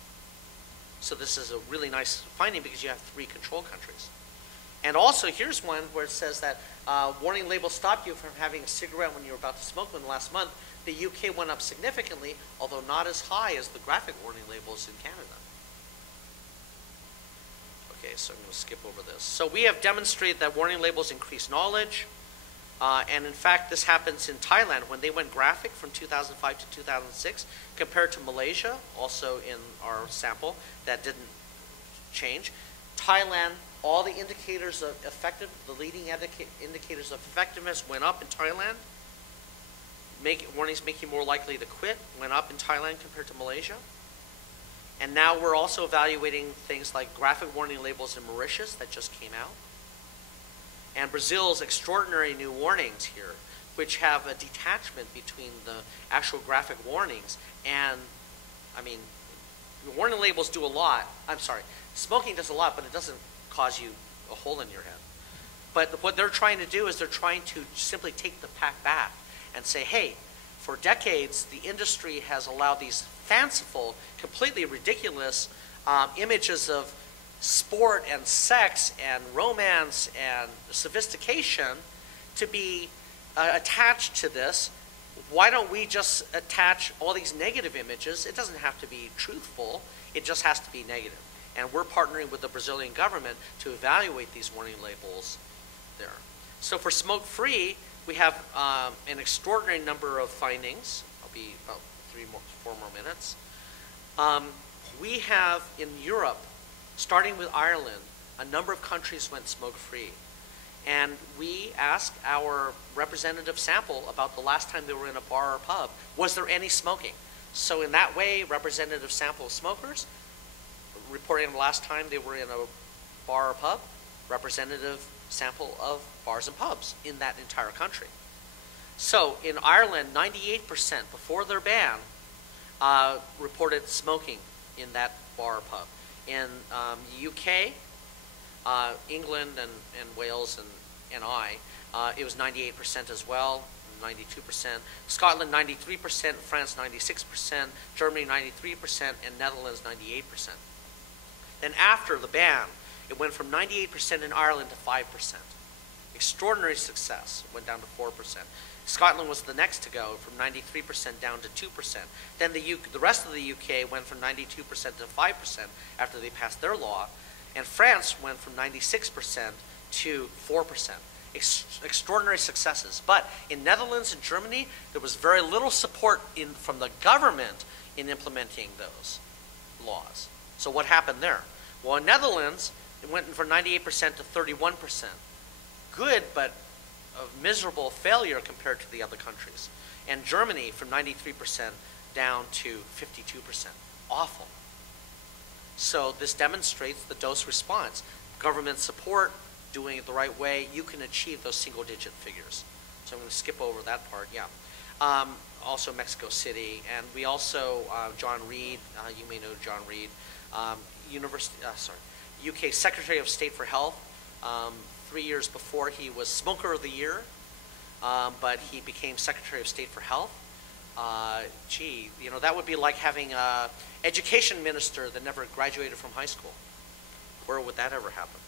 So this is a really nice finding because you have 3 control countries. And also, here's one where it says that warning labels stop you from having a cigarette when you were about to smoke one last month. The UK went up significantly, although not as high as the graphic warning labels in Canada. Okay, so I'm going to skip over this. So we have demonstrated that warning labels increase knowledge. And in fact, this happens in Thailand when they went graphic from 2005 to 2006, compared to Malaysia, also in our sample, that didn't change. Thailand, all the indicators of the leading indicators of effectiveness went up in Thailand. Warnings make you more likely to quit went up in Thailand compared to Malaysia. And now we're also evaluating things like graphic warning labels in Mauritius that just came out. And Brazil's extraordinary new warnings here, which have a detachment between the actual graphic warnings and, I mean, warning labels do a lot. I'm sorry, smoking does a lot, but it doesn't cause you a hole in your head. But what they're trying to do is they're trying to simply take the pack back and say, hey, for decades, the industry has allowed these fanciful, completely ridiculous images of sport and sex and romance and sophistication to be attached to this. Why don't we just attach all these negative images? It doesn't have to be truthful. It just has to be negative. And we're partnering with the Brazilian government to evaluate these warning labels there. So for smoke-free, we have an extraordinary number of findings. I'll be about 4 more minutes. We have in Europe, starting with Ireland, a number of countries went smoke-free. And we asked our representative sample about the last time they were in a bar or pub, was there any smoking? So in that way, representative sample of smokers, reporting the last time they were in a bar or pub, representative sample of bars and pubs in that entire country. So in Ireland, 98% before their ban reported smoking in that bar or pub. In UK, England and Wales and it was 98% as well, 92%. Scotland, 93%, France, 96%, Germany, 93%, and Netherlands, 98%. Then after the ban, it went from 98% in Ireland to 5%. Extraordinary success, went down to 4%. Scotland was the next to go, from 93% down to 2%. Then the rest of the UK went from 92% to 5% after they passed their law. And France went from 96% to 4%. extraordinary successes. But in Netherlands and Germany, there was very little support from the government in implementing those laws. So what happened there? Well, in Netherlands, it went from 98% to 31%. Good, but a miserable failure compared to the other countries. And Germany from 93% down to 52%. Awful. So this demonstrates the dose response. Government support, doing it the right way, you can achieve those single-digit figures. So I'm going to skip over that part, yeah. Also Mexico City, and we also, John Reed, you may know John Reed, UK Secretary of State for Health. 3 years before, he was Smoker of the Year, but he became Secretary of State for Health. Gee, you know, that would be like having an education minister that never graduated from high school. Where would that ever happen?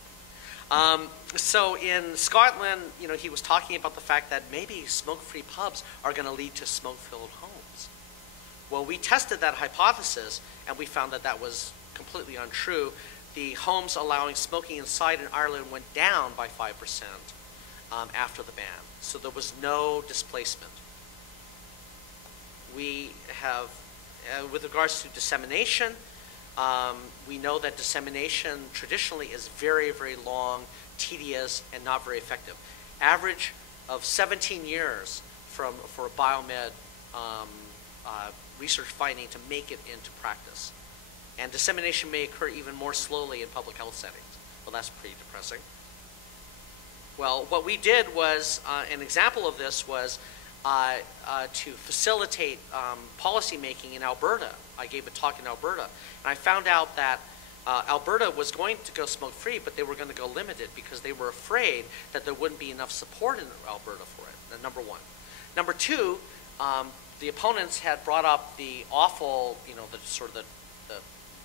So in Scotland, you know, he was talking about the fact that maybe smoke-free pubs are going to lead to smoke-filled homes. Well, we tested that hypothesis, and we found that that was completely untrue. The homes allowing smoking inside in Ireland went down by 5% after the ban. So there was no displacement. We have, with regards to dissemination, we know that dissemination traditionally is very, very long, tedious, and not very effective. Average of 17 years for a biomed research finding to make it into practice. And dissemination may occur even more slowly in public health settings. Well, that's pretty depressing. Well, what we did was, an example of this was to facilitate policy making in Alberta. I gave a talk in Alberta, and I found out that Alberta was going to go smoke-free, but they were going to go limited because they were afraid that there wouldn't be enough support in Alberta for it, number one. Number two, the opponents had brought up the awful, you know, the sort of the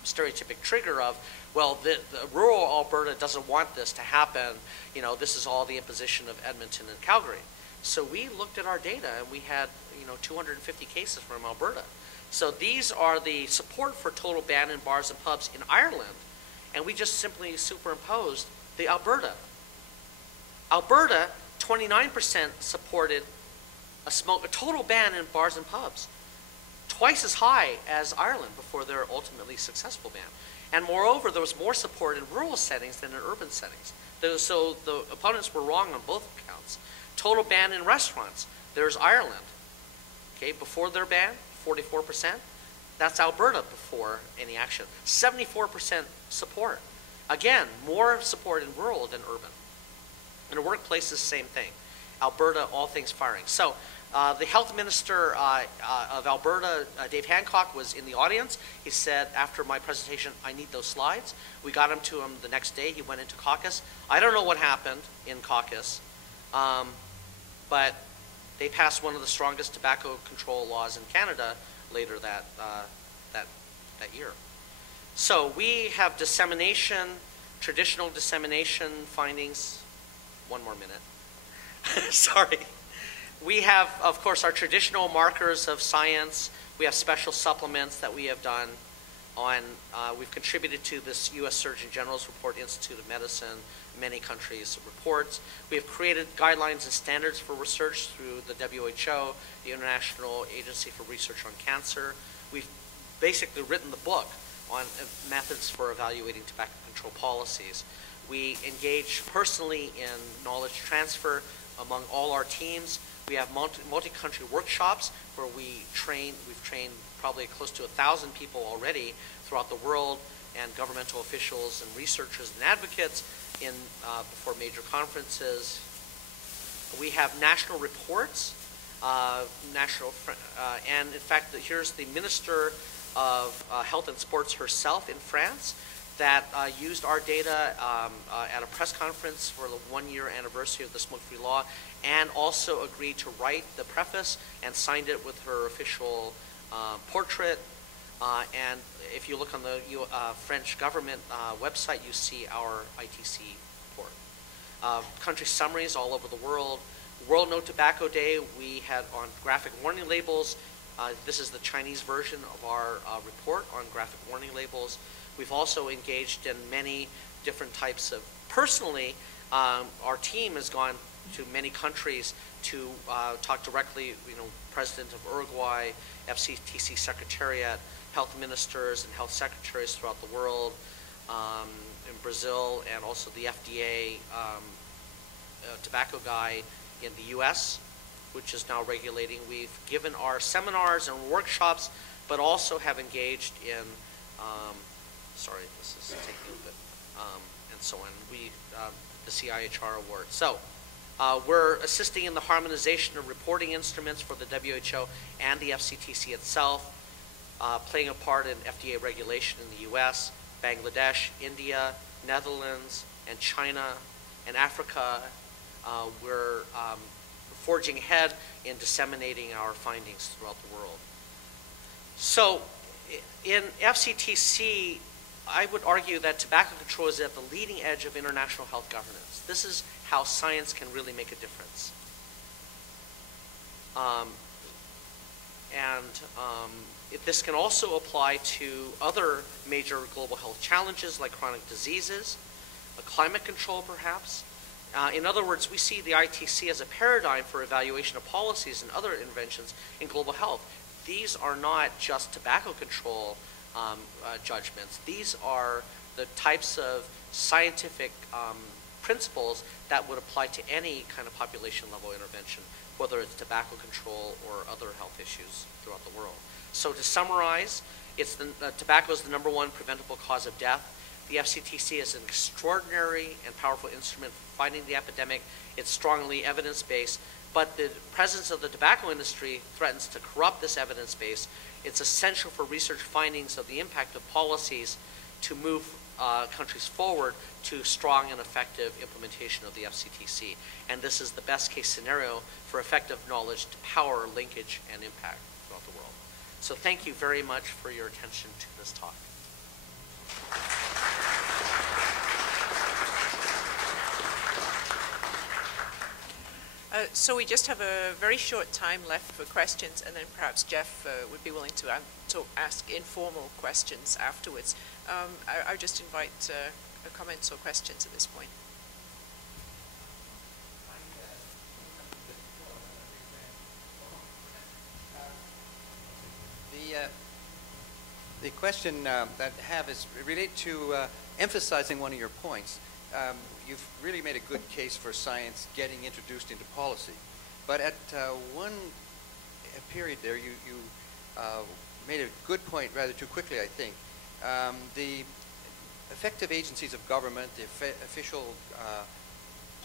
stereotypic trigger of, well, the rural Alberta doesn't want this to happen. You know, this is all the imposition of Edmonton and Calgary. So we looked at our data, and we had, you know, 250 cases from Alberta. So these are the support for total ban in bars and pubs in Ireland, and we just simply superimposed the Alberta. Alberta, 29% supported a total ban in bars and pubs, twice as high as Ireland before their ultimately successful ban. And moreover, there was more support in rural settings than in urban settings. So the opponents were wrong on both accounts. Total ban in restaurants, there's Ireland. Okay, before their ban, 44%. That's Alberta before any action. 74% support. Again, more support in rural than urban. In the workplaces, same thing. Alberta, all things firing. So the health minister of Alberta, Dave Hancock, was in the audience. He said, after my presentation, I need those slides. We got him to him the next day. He went into caucus. I don't know what happened in caucus, but they passed one of the strongest tobacco control laws in Canada later that year. So we have dissemination, traditional dissemination findings. One more minute. Sorry. We have, of course, our traditional markers of science. We have special supplements that we have done on, we've contributed to this U.S. Surgeon General's report, Institute of Medicine, many countries' reports. We have created guidelines and standards for research through the WHO, the International Agency for Research on Cancer. We've basically written the book on methods for evaluating tobacco control policies. We engage personally in knowledge transfer among all our teams. We have multi-country workshops where we've trained probably close to 1,000 people already throughout the world, and governmental officials and researchers and advocates before major conferences. We have national reports, and in fact, here's the Minister of Health and Sports herself in France that used our data at a press conference for the 1-year anniversary of the smoke-free law, and also agreed to write the preface and signed it with her official portrait. And if you look on the French government website, you see our ITC report. Country summaries all over the world. World No Tobacco Day, we had on graphic warning labels. This is the Chinese version of our report on graphic warning labels. We've also engaged in many different types of, personally, our team has gone to many countries to talk directly, President of Uruguay, FCTC Secretariat, health ministers and health secretaries throughout the world, in Brazil, and also the FDA tobacco guy in the U.S., which is now regulating. We've given our seminars and workshops, but also have engaged in, sorry, this is taking a bit, and so on. The CIHR award. So we're assisting in the harmonization of reporting instruments for the WHO and the FCTC itself, playing a part in FDA regulation in the U.S., Bangladesh, India, Netherlands, and China, and Africa. We're forging ahead in disseminating our findings throughout the world. So in FCTC, I would argue that tobacco control is at the leading edge of international health governance. This is how science can really make a difference. This can also apply to other major global health challenges like chronic diseases, climate control perhaps. In other words, we see the ITC as a paradigm for evaluation of policies and other interventions in global health. These are not just tobacco control judgments. These are the types of scientific principles that would apply to any kind of population level intervention, whether it's tobacco control or other health issues throughout the world. So to summarize, tobacco is the #1 preventable cause of death. The FCTC is an extraordinary and powerful instrument for fighting the epidemic. It's strongly evidence-based, but the presence of the tobacco industry threatens to corrupt this evidence base. It's essential for research findings of the impact of policies to move countries forward to strong and effective implementation of the FCTC. And this is the best case scenario for effective knowledge to power linkage and impact throughout the world. So thank you very much for your attention to this talk. So we just have a very short time left for questions, and then perhaps Jeff would be willing to ask informal questions afterwards. I would just invite comments or questions at this point. The question that I have is related to emphasizing one of your points. You've really made a good case for science getting introduced into policy. But at one period there, you made a good point rather too quickly, I think. The effective agencies of government, the official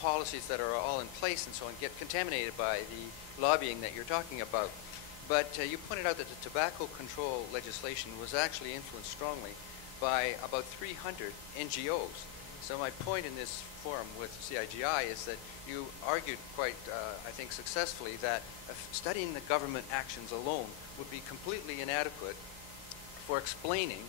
policies that are all in place and so on, get contaminated by the lobbying that you're talking about. But you pointed out that the tobacco control legislation was actually influenced strongly by about 300 NGOs. So my point in this forum with CIGI is that you argued quite, I think, successfully that studying the government actions alone would be completely inadequate for explaining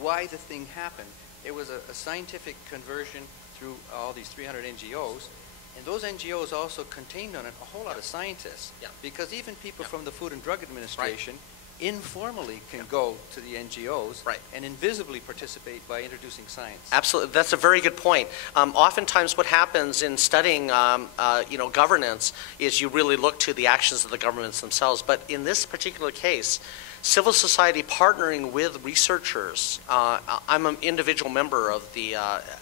why the thing happened. It was a scientific conversion through all these 300 NGOs, and those NGOs also contained on it a whole lot of scientists, because even people from the Food and Drug Administration informally can go to the NGOs and invisibly participate by introducing science. Absolutely, that's a very good point. Oftentimes, what happens in studying, governance is you really look to the actions of the governments themselves. But in this particular case, civil society partnering with researchers. I'm an individual member of the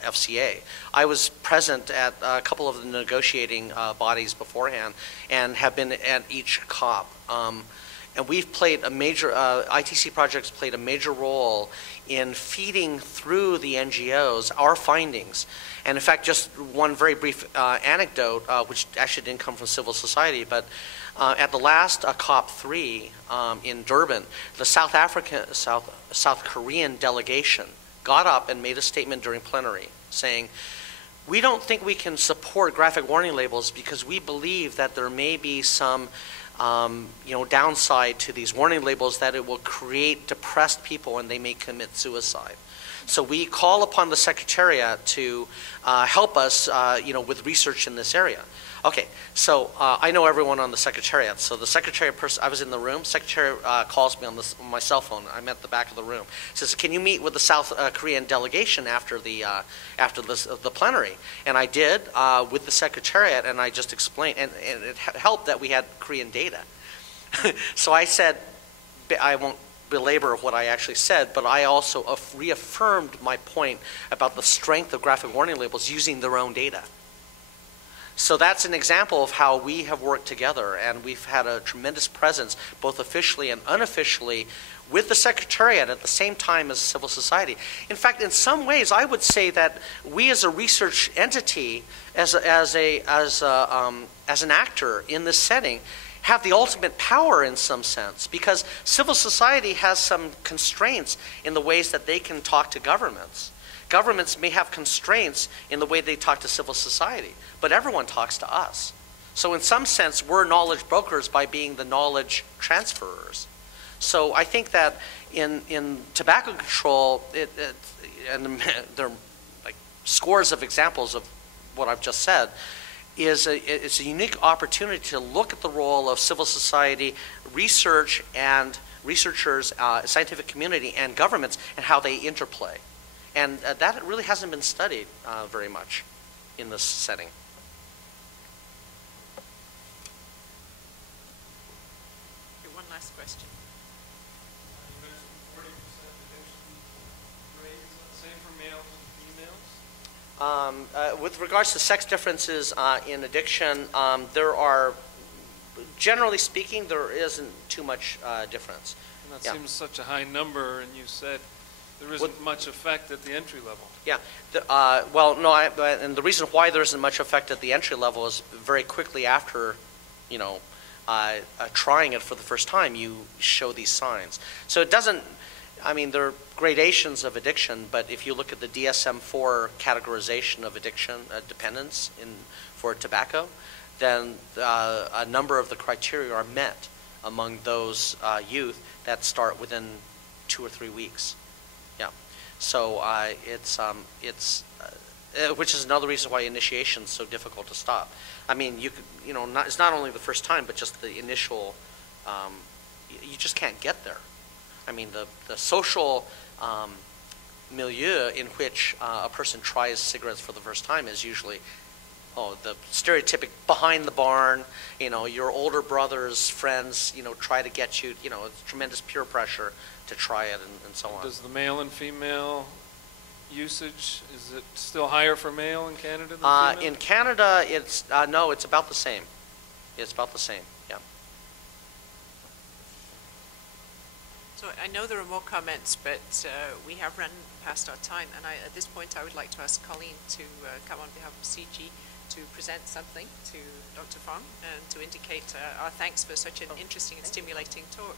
FCA. I was present at a couple of the negotiating bodies beforehand, and have been at each COP. And we've played a major, ITC Project's played a major role in feeding through the NGOs our findings. And in fact, just one very brief anecdote, which actually didn't come from civil society, but at the last COP3 in Durban, the South Korean delegation got up and made a statement during plenary saying, we don't think we can support graphic warning labels because we believe that there may be some downside to these warning labels, that it will create depressed people and they may commit suicide. So we call upon the Secretariat to help us, with research in this area. Okay, so I know everyone on the Secretariat. So the Secretariat person, I was in the room. Secretariat calls me on my cell phone. I'm at the back of the room. Says, "Can you meet with the South Korean delegation after the plenary?" And I did with the Secretariat, and I just explained, and it helped that we had Korean data. So I said, I won't belabor what I actually said, but I also reaffirmed my point about the strength of graphic warning labels using their own data. So that's an example of how we have worked together, and we've had a tremendous presence, both officially and unofficially, with the Secretariat at the same time as civil society. In fact, in some ways, I would say that we as a research entity, as an actor in this setting, have the ultimate power in some sense, because civil society has some constraints in the ways that they can talk to governments. Governments may have constraints in the way they talk to civil society, but everyone talks to us. So in some sense, we're knowledge brokers by being the knowledge transferers. So I think that in tobacco control, and there are like scores of examples of what I've just said, it's a unique opportunity to look at the role of civil society, research, and researchers, scientific community, and governments, and how they interplay. And that really hasn't been studied very much in this setting. Okay, one last question. You mentioned 40% addiction rates, same for males and females? With regards to sex differences in addiction, there are, generally speaking, there isn't too much difference. And that seems such a high number, and you said there isn't much effect at the entry level. Yeah. And the reason why there isn't much effect at the entry level is very quickly after, trying it for the first time, you show these signs. So it doesn't, there are gradations of addiction, but if you look at the DSM-4 categorization of addiction, dependence for tobacco, then a number of the criteria are met among those youth that start within 2 or 3 weeks. Yeah, so which is another reason why initiation is so difficult to stop. It's not only the first time, but just the initial. You just can't get there. The social milieu in which a person tries cigarettes for the first time is usually, the stereotypic behind the barn. Your older brother's friends, try to get you. It's tremendous peer pressure to try it and so on. Does the male and female usage, is it still higher for male in Canada than female? In Canada, it's no, it's about the same. It's about the same. Yeah. So I know there are more comments, but we have run past our time, and at this point I would like to ask Colleen to come on behalf of CG to present something to Dr. Fong and to indicate our thanks for such an interesting and stimulating talk.